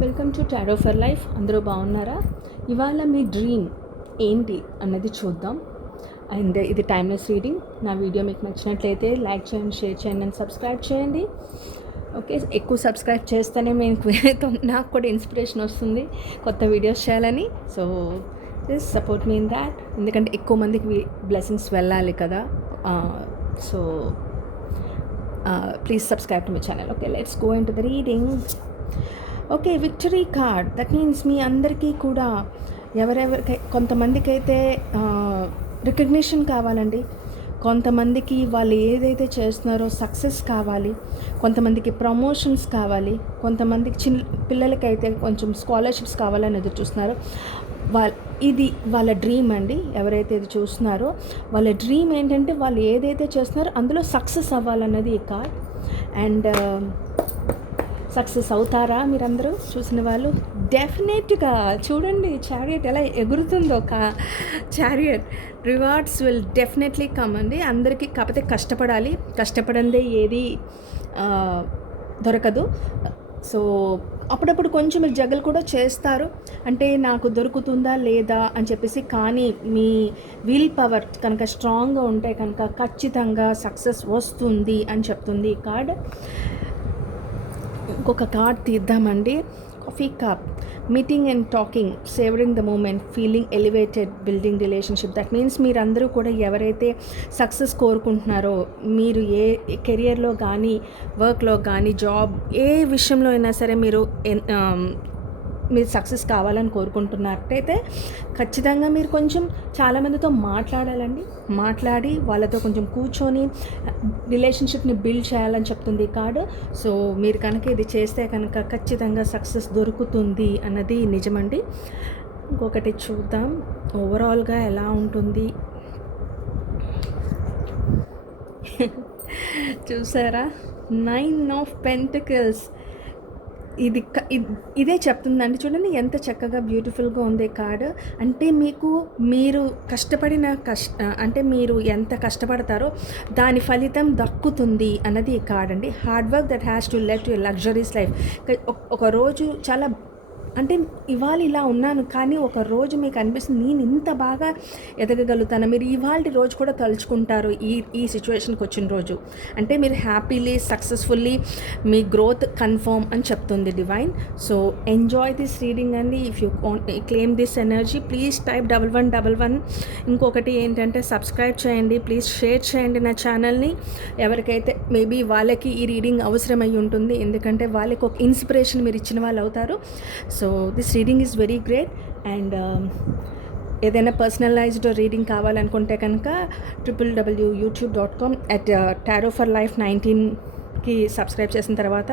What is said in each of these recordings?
Welcome to tarot for life. అందరూ బాగున్నారా? ఇవాళ మీ డ్రీమ్ ఏంటి అన్నది చూద్దాం. అండ్ ఇది టైమ్లెస్ రీడింగ్. నా వీడియో మీకు నచ్చినట్లయితే లైక్ చేయండి, షేర్ చేయండి అండ్ సబ్స్క్రైబ్ చేయండి. ఓకే, ఎక్కువ సబ్స్క్రైబ్ చేస్తేనే నాకు కూడా ఇన్స్పిరేషన్ వస్తుంది కొత్త వీడియోస్ చేయాలని. So just support me in that. ఎందుకంటే ఎక్కువ మందికి బ్లెస్సింగ్స్ వెళ్ళాలి కదా. So please subscribe to my channel. Okay, let's go into the reading. Okay, victory card. That means మీ అందరికీ కూడా కొంతమందికి అయితే రికగ్నిషన్ కావాలండి. కొంతమందికి వాళ్ళు ఏదైతే చేస్తున్నారో సక్సెస్ కావాలి. కొంతమందికి ప్రమోషన్స్ కావాలి. కొంతమందికి పిల్లలకైతే కొంచెం స్కాలర్షిప్స్ కావాలని ఎదురు చూస్తున్నారు. ఇది వాళ్ళ డ్రీమ్ అండి. ఎవరైతే ఇది చూస్తున్నారో వాళ్ళ డ్రీమ్ ఏంటంటే వాళ్ళు ఏదైతే చేస్తున్నారో అందులో సక్సెస్ అవ్వాలన్నది ఈ కార్డ్. అండ్ సక్సెస్ అవుతారా మీరందరూ చూసిన వాళ్ళు? డెఫినెట్గా. చూడండి చారియట్ ఎలా ఎగురుతుందో. Chariot rewards will definitely come అండి అందరికీ. కాకపోతే కష్టపడాలి. కష్టపడందే ఏది దొరకదు. సో అప్పుడప్పుడు కొంచెం మీరు జగల్ కూడా చేస్తారు. అంటే నాకు దొరుకుతుందా లేదా అని చెప్పేసి. కానీ మీ విల్ పవర్ కనుక స్ట్రాంగ్గా ఉంటే కనుక ఖచ్చితంగా సక్సెస్ వస్తుంది అని చెప్తుంది ఈ కార్డ్. ఇంకొక కార్డ్ తీద్దామండి. Coffee cup. Meeting and talking, savouring the moment, feeling elevated, building relationship. That means మీరందరూ కూడా ఎవరైతే సక్సెస్ కోరుకుంటున్నారో, మీరు ఏ కెరియర్లో కానీ, వర్క్లో కానీ, జాబ్ ఏ విషయంలో అయినా సరే మీరు సక్సెస్ కావాలని కోరుకుంటున్నట్టయితే ఖచ్చితంగా మీరు కొంచెం చాలామందితో మాట్లాడాలండి. మాట్లాడి వాళ్ళతో కొంచెం కూర్చొని రిలేషన్షిప్ని బిల్డ్ చేయాలని చెప్తుంది ఈ కార్డు. సో మీరు కనుక ఇది చేస్తే కనుక ఖచ్చితంగా సక్సెస్ దొరుకుతుంది అన్నది నిజమండి. ఇంకొకటి చూద్దాం ఓవరాల్గా ఎలా ఉంటుంది. చూసారా, 9 ఆఫ్ పెంటికల్స్. ఇదే చెప్తుందండి. చూడండి ఎంత చక్కగా బ్యూటిఫుల్గా ఉంది కార్డ్. అంటే మీరు కష్టపడిన అంటే మీరు ఎంత కష్టపడతారో దాని ఫలితం దక్కుతుంది అన్నది ఈ కార్డ్ అండి. Hard work that has to let your luxuries life. ఒక రోజు చాలా అంటే ఇవాళ ఇలా ఉన్నాను కానీ ఒక రోజు మీకు అనిపిస్తుంది నేను ఇంత బాగా ఎదగగలుగుతాను. మీరు ఇవాళ రోజు కూడా తలుచుకుంటారు ఈ సిచ్యువేషన్కి వచ్చిన రోజు. అంటే మీరు హ్యాపీలీ సక్సెస్ఫుల్లీ మీ గ్రోత్ కన్ఫర్మ్ అని చెప్తుంది divine. So enjoy this reading అండి. If you claim this energy please type 1111. ఇంకొకటి ఏంటంటే సబ్స్క్రైబ్ చేయండి, ప్లీజ్ షేర్ చేయండి నా ఛానల్ని. ఎవరికైతే మేబీ వాళ్ళకి ఈ రీడింగ్ అవసరమై ఉంటుంది. ఎందుకంటే వాళ్ళకి ఒక ఇన్స్పిరేషన్ మీరు ఇచ్చిన వాళ్ళు అవుతారు. So this reading is very great. And ఏదైనా పర్సనలైజ్డ్ రీడింగ్ కావాలనుకుంటే కనుక www.youtube.com @tarotforlife19కి సబ్స్క్రైబ్ చేసిన తర్వాత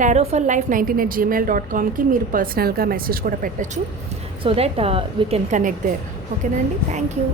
tarotforlife19@gmail.comకి మీరు పర్సనల్గా మెసేజ్ కూడా పెట్టచ్చు. So that we can connect there. ఓకేనా అండి? Thank you.